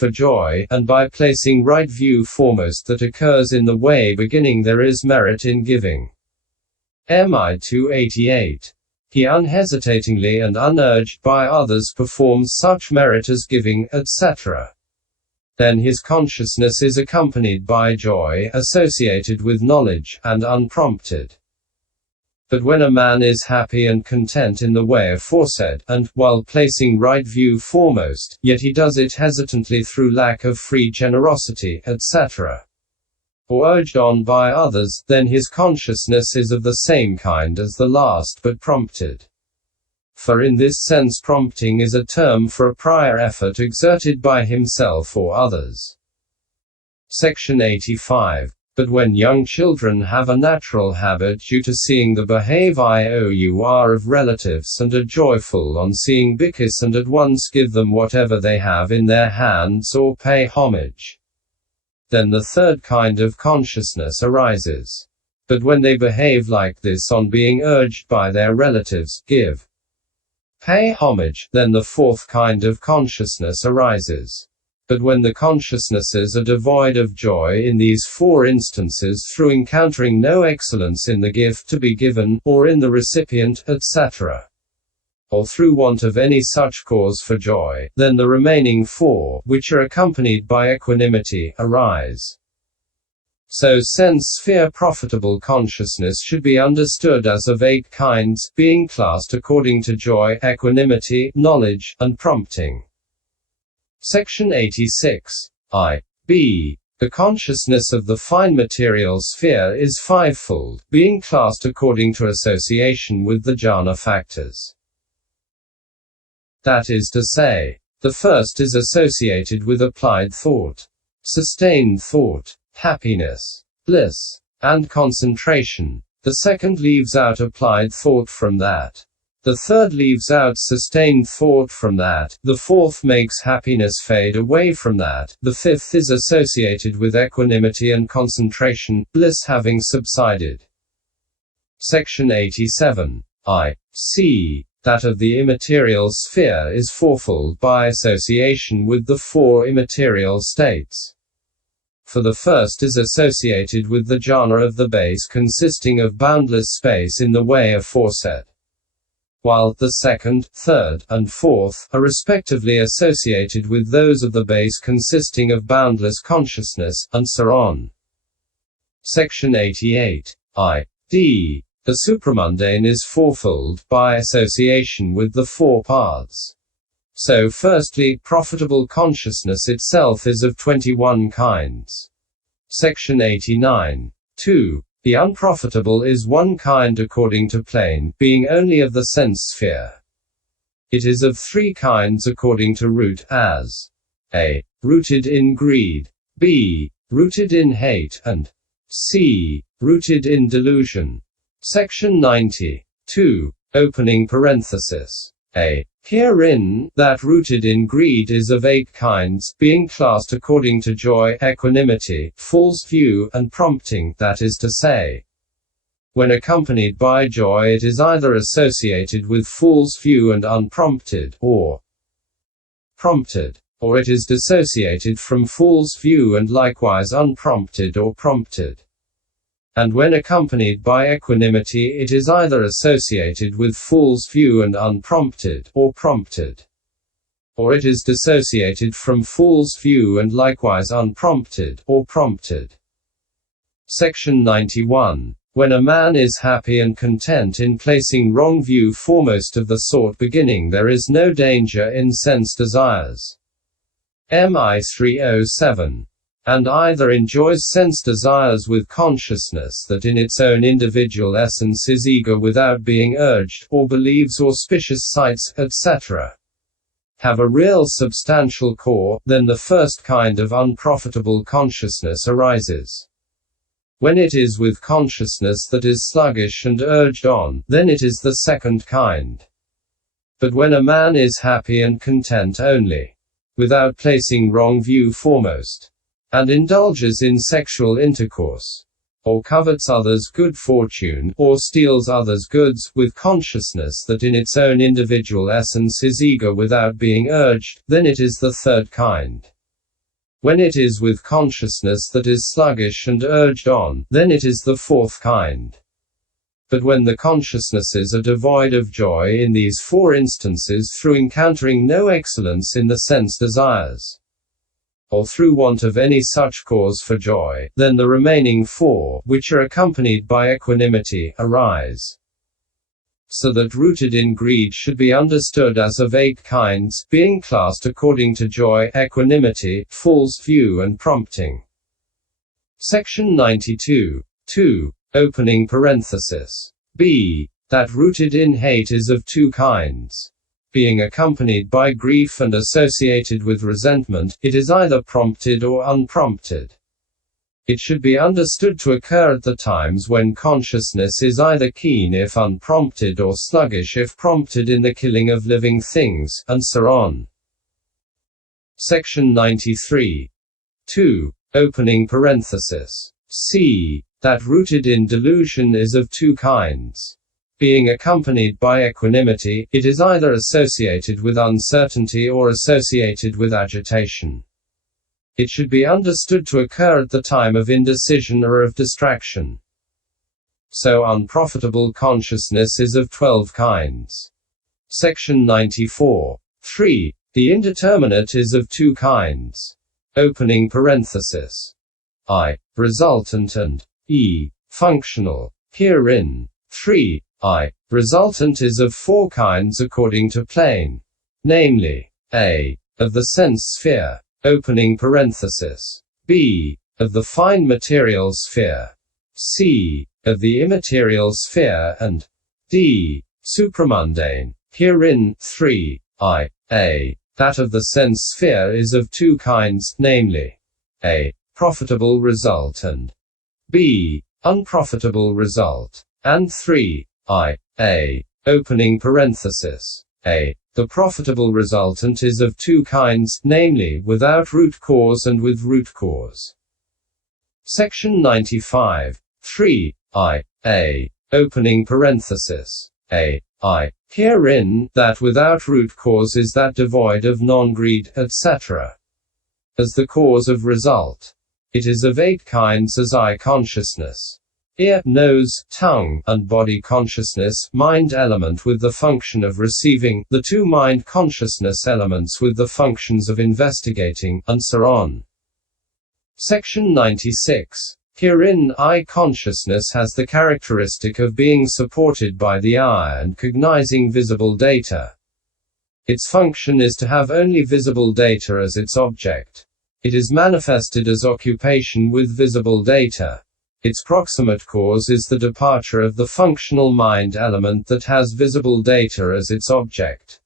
for joy, and by placing right view foremost that occurs in the way beginning there is merit in giving. MI 288. He unhesitatingly and unurged by others performs such merit as giving, etc. Then his consciousness is accompanied by joy, associated with knowledge, and unprompted. But when a man is happy and content in the way aforesaid, and, while placing right view foremost, yet he does it hesitantly through lack of free generosity, etc., or urged on by others, then his consciousness is of the same kind as the last but prompted. For in this sense prompting is a term for a prior effort exerted by himself or others. Section 85. But when young children have a natural habit due to seeing the behav-iour of relatives and are joyful on seeing bhikkhus and at once give them whatever they have in their hands or pay homage, then the third kind of consciousness arises. But when they behave like this on being urged by their relatives, give, pay homage, then the fourth kind of consciousness arises. But when the consciousnesses are devoid of joy in these four instances through encountering no excellence in the gift to be given, or in the recipient, etc., or through want of any such cause for joy, then the remaining four, which are accompanied by equanimity, arise. So sense-sphere profitable consciousness should be understood as of 8 kinds, being classed according to joy, equanimity, knowledge, and prompting. Section 86. I.B. The consciousness of the fine material sphere is fivefold, being classed according to association with the jhana factors. That is to say, the first is associated with applied thought, sustained thought, happiness, bliss, and concentration. The second leaves out applied thought from that. The third leaves out sustained thought from that. The fourth makes happiness fade away from that. The fifth is associated with equanimity and concentration, bliss having subsided. Section 87. I.C. That of the immaterial sphere is fourfold by association with the four immaterial states. For the first is associated with the jhana of the base consisting of boundless space in the way aforesaid, while the second, third, and fourth are respectively associated with those of the base consisting of boundless consciousness, and so on. Section 88. I.D. The supramundane is fourfold by association with the four paths. So firstly, profitable consciousness itself is of 21 kinds. Section 89. 2. The unprofitable is one kind according to plane, being only of the sense sphere. It is of 3 kinds according to root, as a. Rooted in greed, b. Rooted in hate, and c. Rooted in delusion. Section 90. 2. Opening parenthesis. A. Herein, that rooted in greed is of 8 kinds, being classed according to joy, equanimity, false view, and prompting, that is to say, when accompanied by joy it is either associated with false view and unprompted, or prompted, or it is dissociated from false view and likewise unprompted or prompted. And when accompanied by equanimity it is either associated with false view and unprompted, or prompted, or it is dissociated from false view and likewise unprompted, or prompted. Section 91. When a man is happy and content in placing wrong view foremost of the sort beginning there is no danger in sense desires. MI 307. And either enjoys sense desires with consciousness that in its own individual essence is eager without being urged, or believes auspicious sights, etc., have a real substantial core, then the first kind of unprofitable consciousness arises. When it is with consciousness that is sluggish and urged on, then it is the second kind. But when a man is happy and content only, without placing wrong view foremost, and indulges in sexual intercourse, or covets others' good fortune, or steals others' goods, with consciousness that in its own individual essence is eager without being urged, then it is the third kind. When it is with consciousness that is sluggish and urged on, then it is the fourth kind. But when the consciousnesses are devoid of joy in these four instances through encountering no excellence in the sense desires, or through want of any such cause for joy, then the remaining four, which are accompanied by equanimity, arise. So that rooted in greed should be understood as of 8 kinds, being classed according to joy, equanimity, false view and prompting. Section 92. 2. Opening parenthesis. B. That rooted in hate is of 2 kinds. Being accompanied by grief and associated with resentment, it is either prompted or unprompted. It should be understood to occur at the times when consciousness is either keen if unprompted or sluggish if prompted in the killing of living things, and so on. Section 93. 2. Opening parenthesis. C. That rooted in delusion is of 2 kinds. Being accompanied by equanimity, it is either associated with uncertainty or associated with agitation. It should be understood to occur at the time of indecision or of distraction. So unprofitable consciousness is of 12 kinds. Section 94. 3. The indeterminate is of 2 kinds. Opening parenthesis. I. Resultant and E. Functional. Herein. 3. I. Resultant is of 4 kinds according to plane. Namely, A. Of the sense sphere. Opening parenthesis. B. Of the fine material sphere. C. Of the immaterial sphere and D. Supramundane. Herein, 3. I. A. That of the sense sphere is of 2 kinds, namely, A. Profitable result and B. Unprofitable result. And 3. I. A. Opening parenthesis. A. The profitable resultant is of 2 kinds, namely, without root cause and with root cause. Section 95. 3. I. A. Opening parenthesis. A. I. Herein, that without root cause is that devoid of non-greed, etc. As the cause of result. It is of 8 kinds as I consciousness. Ear, nose, tongue, and body consciousness, mind element with the function of receiving, the 2 mind consciousness elements with the functions of investigating, and so on. Section 96. Herein, I consciousness has the characteristic of being supported by the eye and cognizing visible data. Its function is to have only visible data as its object. It is manifested as occupation with visible data. Its proximate cause is the departure of the functional mind element that has visible data as its object.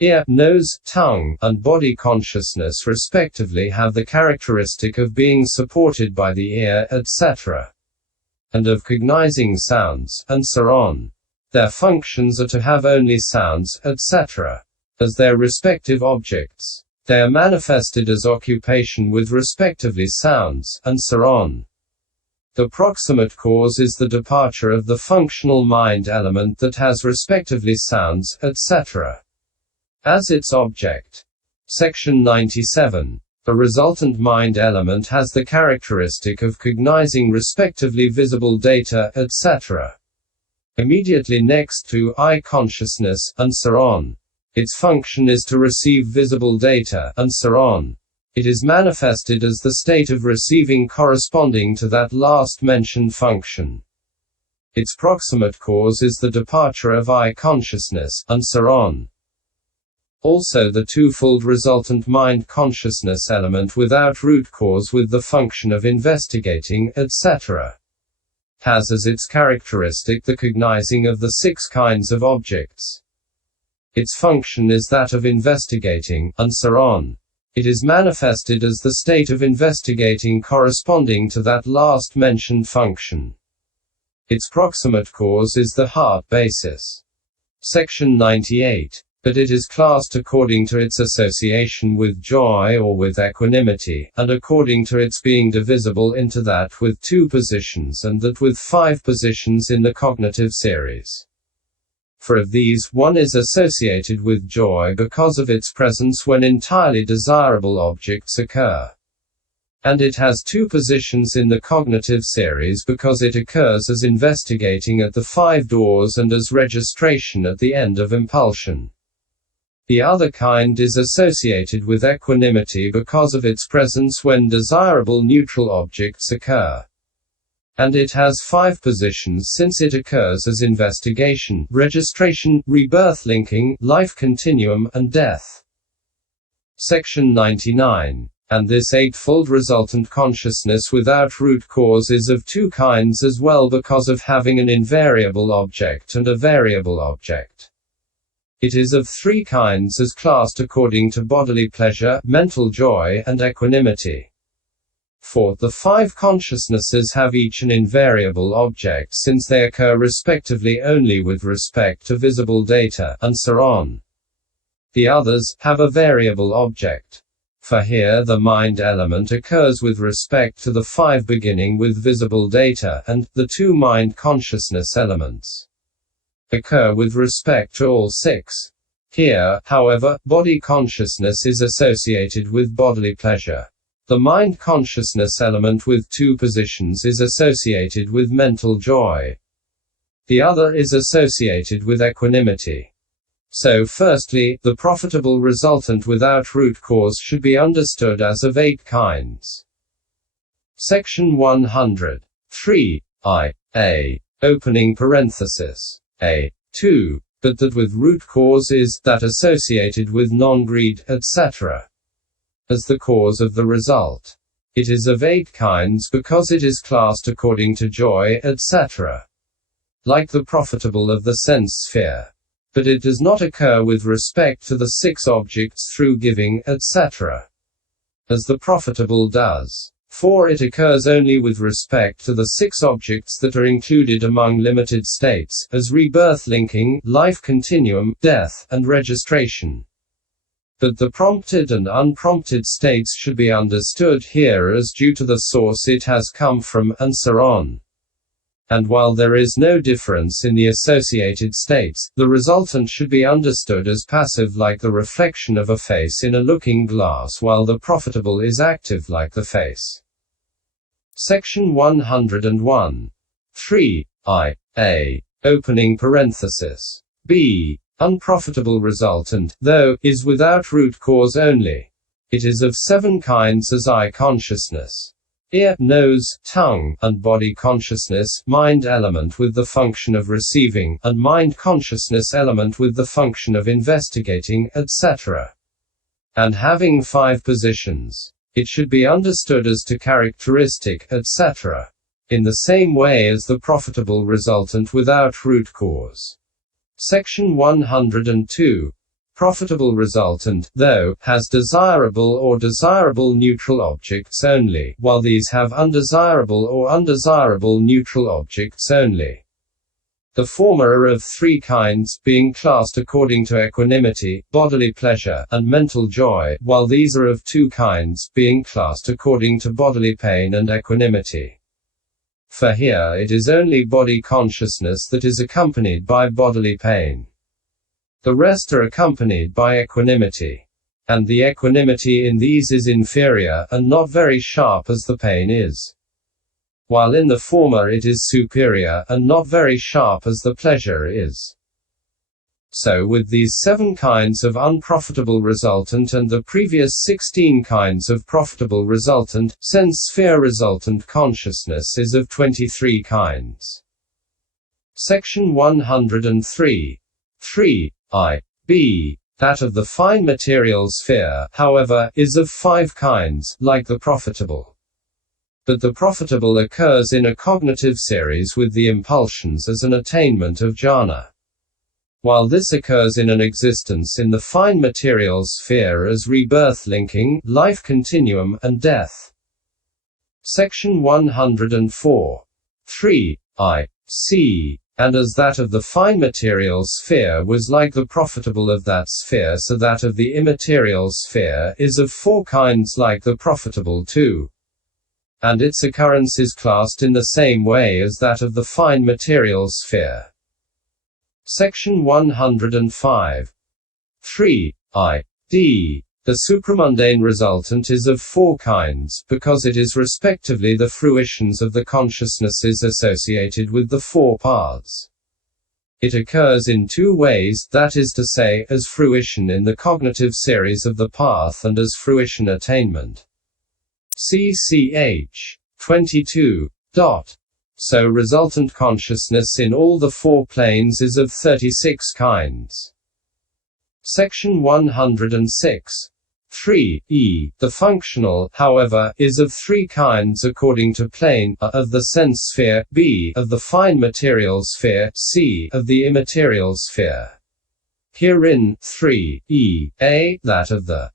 Ear, nose, tongue, and body consciousness respectively have the characteristic of being supported by the ear, etc. and of cognizing sounds, and so on. Their functions are to have only sounds, etc. as their respective objects. They are manifested as occupation with respectively sounds, and so on. The proximate cause is the departure of the functional mind element that has respectively sounds, etc. as its object. Section 97. The resultant mind element has the characteristic of cognizing respectively visible data, etc. immediately next to I consciousness, and so on. Its function is to receive visible data, and so on. It is manifested as the state of receiving corresponding to that last mentioned function. Its proximate cause is the departure of I consciousness, and so on. Also the twofold resultant mind consciousness element without root cause with the function of investigating, etc. has as its characteristic the cognizing of the 6 kinds of objects. Its function is that of investigating, and so on. It is manifested as the state of investigating corresponding to that last mentioned function. Its proximate cause is the heart basis. Section 98. But it is classed according to its association with joy or with equanimity, and according to its being divisible into that with 2 positions and that with 5 positions in the cognitive series. For of these, one is associated with joy because of its presence when entirely desirable objects occur. And it has two positions in the cognitive series because it occurs as investigating at the 5 doors and as registration at the end of impulsion. The other kind is associated with equanimity because of its presence when desirable neutral objects occur. And it has 5 positions since it occurs as investigation, registration, rebirth linking, life continuum, and death. Section 99. And this eightfold resultant consciousness without root cause is of 2 kinds as well because of having an invariable object and a variable object. It is of 3 kinds as classed according to bodily pleasure, mental joy, and equanimity. For the 5 consciousnesses have each an invariable object since they occur respectively only with respect to visible data, and so on. The others have a variable object. For here the mind element occurs with respect to the 5 beginning with visible data, and the 2 mind consciousness elements occur with respect to all 6. Here, however, body consciousness is associated with bodily pleasure. The mind consciousness element with 2 positions is associated with mental joy. The other is associated with equanimity. So firstly, the profitable resultant without root cause should be understood as of 8 kinds. Section 100. 3. A. Opening parenthesis. A. 2. But that with root cause is that associated with non-greed, etc. as the cause of the result. It is of 8 kinds because it is classed according to joy, etc. like the profitable of the sense sphere. But it does not occur with respect to the 6 objects through giving, etc. as the profitable does. For it occurs only with respect to the 6 objects that are included among limited states, as rebirth linking, life continuum, death, and registration. But the prompted and unprompted states should be understood here as due to the source it has come from, and so on. And while there is no difference in the associated states, the resultant should be understood as passive like the reflection of a face in a looking glass while the profitable is active like the face. Section 101. 3. A. Opening parenthesis. B. Unprofitable resultant, though, is without root cause only. It is of 7 kinds as eye consciousness, ear, nose, tongue, and body consciousness, mind element with the function of receiving, and mind consciousness element with the function of investigating, etc. And having 5 positions. It should be understood as to characteristic, etc. in the same way as the profitable resultant without root cause. Section 102. Profitable resultant, though, has desirable or desirable neutral objects only, while these have undesirable or undesirable neutral objects only. The former are of 3 kinds, being classed according to equanimity, bodily pleasure, and mental joy, while these are of 2 kinds, being classed according to bodily pain and equanimity. For here it is only body consciousness that is accompanied by bodily pain. The rest are accompanied by equanimity. And the equanimity in these is inferior, and not very sharp as the pain is. While in the former it is superior, and not very sharp as the pleasure is. So with these 7 kinds of unprofitable resultant and the previous 16 kinds of profitable resultant, sense sphere resultant consciousness is of 23 kinds. Section 103. 3. B. That of the fine material sphere, however, is of 5 kinds, like the profitable. But the profitable occurs in a cognitive series with the impulsions as an attainment of jhana. While this occurs in an existence in the fine material sphere as rebirth linking, life continuum, and death. Section 104. 3. C. And as that of the fine material sphere was like the profitable of that sphere, so that of the immaterial sphere is of 4 kinds like the profitable too. And its occurrence is classed in the same way as that of the fine material sphere. Section 105. 3. I. D. The supramundane resultant is of four kinds, because it is respectively the fruitions of the consciousnesses associated with the four paths. It occurs in two ways, that is to say, as fruition in the cognitive series of the path and as fruition attainment. CCH 22. So resultant consciousness in all the four planes is of 36 kinds. Section 106. 3. E. The functional, however, is of three kinds according to plane: A. Of the sense sphere, B. Of the fine material sphere, C. Of the immaterial sphere. Herein, 3. E. A. That of the